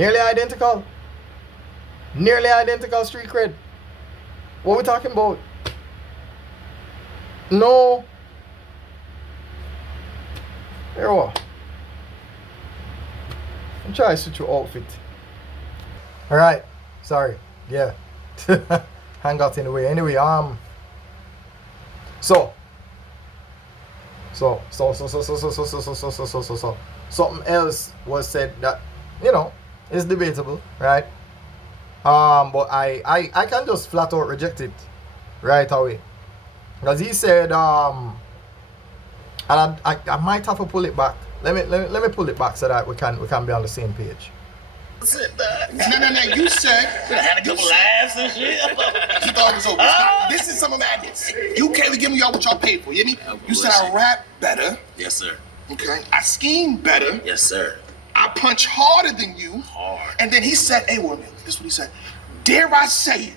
Nearly identical. Nearly identical street cred. What we talking about? No. Here what? I'm trying to switch your outfit. Alright. Sorry. Yeah. Hang out in the way. Anyway, So something else was said that, you know, is debatable, right? But I can just flat out reject it right away. Because he said, and I might have to pull it back. Let me pull it back so that we can be on the same page. No. You said I had a couple laughs and shit. you thought it was over. This is some of madness. You can't give me y'all what y'all paid for. You hear me? You said I rap better. Yes, sir. Okay. I scheme better. Yes, sir. I punch harder than you. Hard. And then he said, hey, wait a minute. This is what he said. Dare I say it?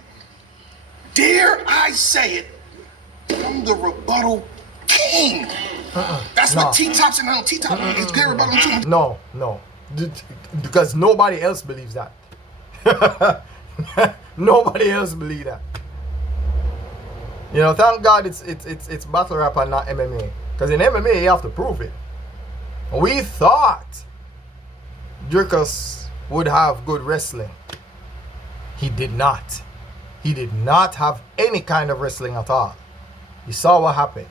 Dare I say it? I'm the rebuttal king. That's what T-Top said. No, T-Top is good rebuttal too. No. Because nobody else believes that. Nobody else believes that. You know, thank God it's battle rap and not MMA. Because in MMA you have to prove it. We thought Dricus would have good wrestling. He did not. He did not have any kind of wrestling at all. You saw what happened.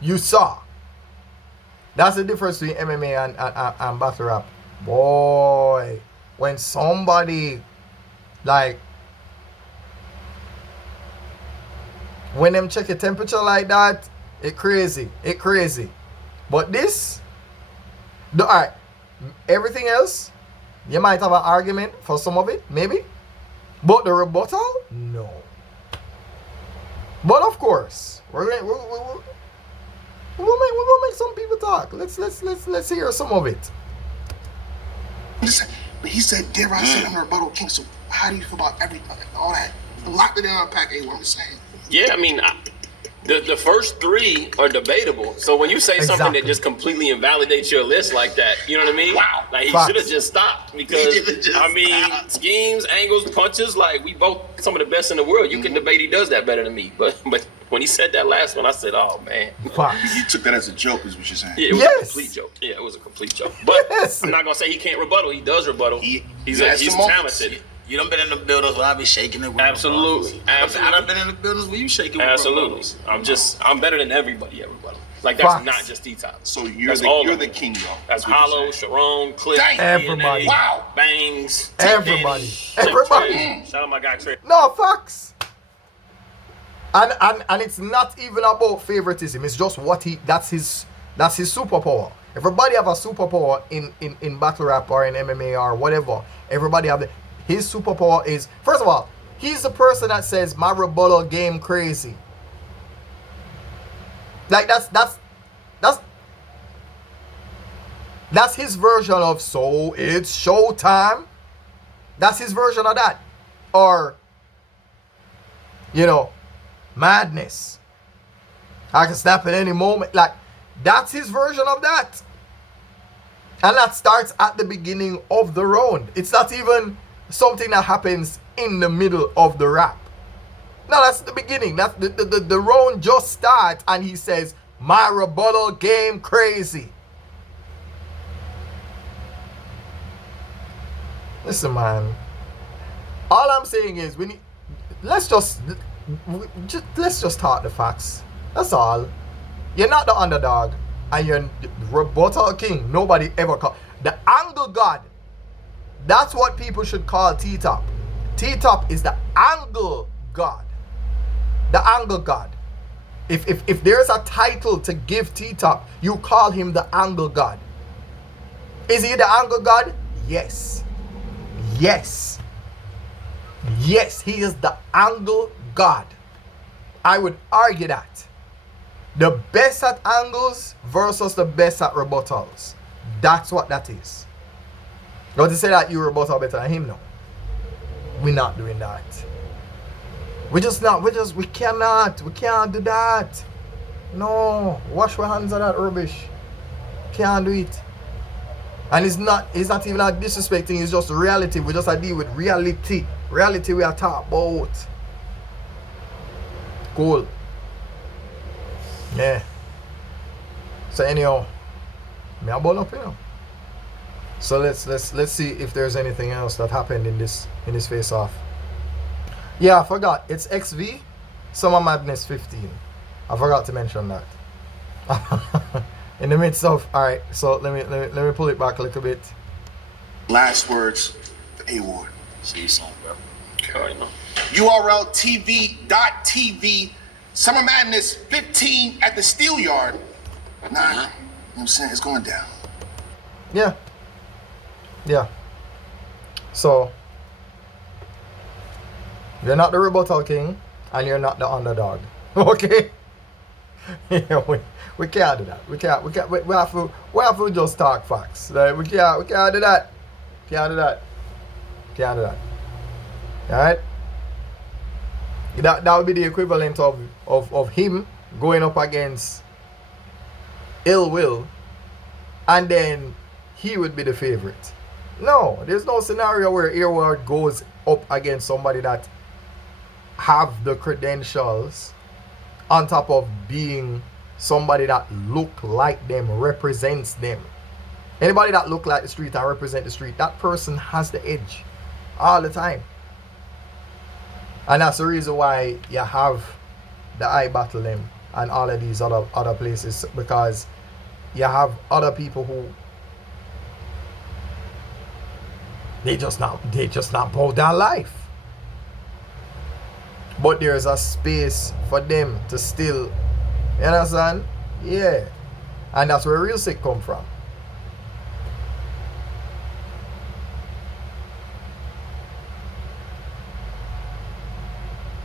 You saw. That's the difference between MMA and battle rap. Boy, when somebody like when them check your temperature like that, it crazy. But this, alright, everything else, you might have an argument for some of it, maybe. But the rebuttal, no. But of course, we'll make some people talk. Let's hear some of it. But he said, dare I say I'm the rebuttal king. So how do you feel about everything, all that? A lot that they unpack, what I'm saying. Yeah, I mean, the first three are debatable. So when you say something that just completely invalidates your list like that, you know what I mean? Wow. Like he should have just stopped because schemes, angles, punches, like we both some of the best in the world. You can debate he does that better than me. But when he said that last one, I said, oh man. You took that as a joke, is what you're saying. Yeah, it was a complete joke. Yeah, it was a complete joke. But I'm not gonna say he can't rebuttal. He does rebuttal. He's talented. You done been in the buildings where I be shaking it with Absolutely. I done been in the buildings where you shaking with Absolutely. I'm better than everybody. Like that's not just T-Top. So you're the king, though. That's Hollow, Sharon, Cliff, everybody. DNA, wow. Bangs, Everybody. Shout out my guy Trey. No, facts. And it's not even about favoritism. It's just that's his superpower. Everybody have a superpower in battle rap or in MMA or whatever. Everybody have his superpower is, first of all, he's the person that says my rebuttal game crazy. Like that's his version of so it's showtime. That's his version of that. Or, you know, madness. I can snap at any moment. Like, that's his version of that. And that starts at the beginning of the round. It's not even something that happens in the middle of the rap. No, that's the beginning. That's the round just starts and he says, my rebuttal game crazy. Listen, man. All I'm saying is let's just talk the facts. That's all. You're not the underdog and you're rebuttal king. Nobody ever called the angle god. That's what people should call T-Top. T-Top is the angle god. The angle god. If there's a title to give T-Top, you call him the angle god. Is he the angle god? Yes. Yes, he is the angle god. I would argue that. The best at angles versus the best at rebuttals. That's what that is. Not to say that you rebuttal better than him, no. We're not doing that. We can't do that. No, wash our hands of that rubbish. Can't do it. And it's not even like disrespecting, it's just reality. We just deal with reality. Reality we are talking about. Cool. Yeah. So anyhow, me a ball up, you know. So let's see if there's anything else that happened in this face off. Yeah, I forgot. It's XV Summer Madness 15. I forgot to mention that. In the midst of, all right, so let me pull it back a little bit. Last words for A-Ward. See you soon, bro. I know. URL TV.TV Summer Madness 15 at the Steel Yard. Nah, you know what I'm saying? It's going down. Yeah. Yeah. So you're not the rebuttal king and you're not the underdog. Okay? Yeah, we can't do that. We have to just talk facts. Like, we can't do that. Can't do that. Alright? That would be the equivalent of him going up against Ill Will and then he would be the favorite. No, there's no scenario where A-Ward goes up against somebody that have the credentials on top of being somebody that look like them, represents them. Anybody that look like the street and represent the street, that person has the edge all the time. And that's the reason why you have the I Battle them and all of these other places, because you have other people who they just not about their life. But there's a space for them to still, you understand? Yeah. And that's where real sick come from.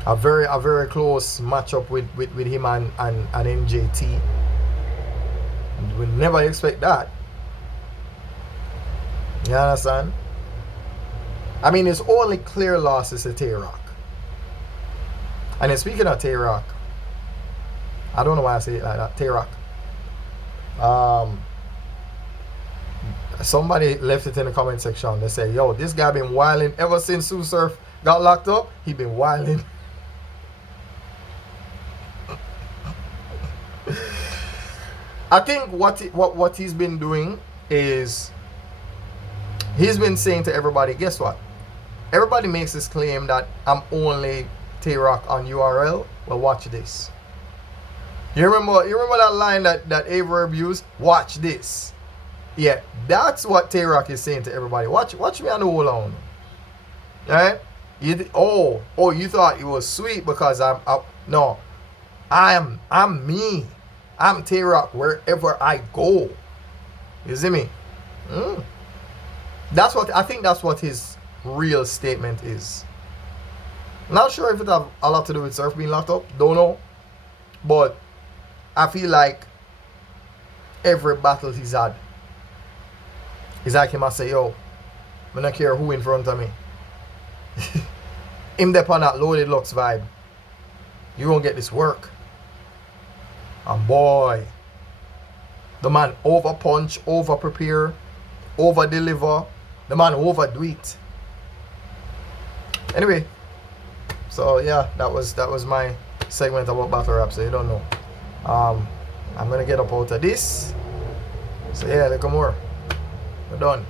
A very close matchup with him and MJT. We never expect that. You understand? I mean, his only clear loss is to Tay-Rock. And then speaking of Tay-Rock, I don't know why I say it like that. Tay-Rock. Somebody left it in the comment section. They said, yo, this guy been wilding ever since Sue Surf got locked up. He been wilding. I think what he's been doing is he's been saying to everybody, guess what? Everybody makes this claim that I'm only Tay-Rock on URL. Well, watch this. You remember that line that Averb used? Watch this. Yeah, that's what Tay-Rock is saying to everybody. Watch me on the whole on. Alright? You thought it was sweet because no. I'm me. I'm Tay-Rock wherever I go. You see me? I think that's what his real statement is. Not sure if it have a lot to do with Surf being locked up. Don't know. But I feel like every battle he's had, it's like him must say, yo, I don't care who in front of me. Him there on that Loaded Lux vibe. You gonna get this work. And boy, the man over punch, over prepare, over deliver. The man overdo it. Anyway, so yeah, that was my segment about battle rap. So you don't know. I'm gonna get up out of this. So yeah, look more. We're done.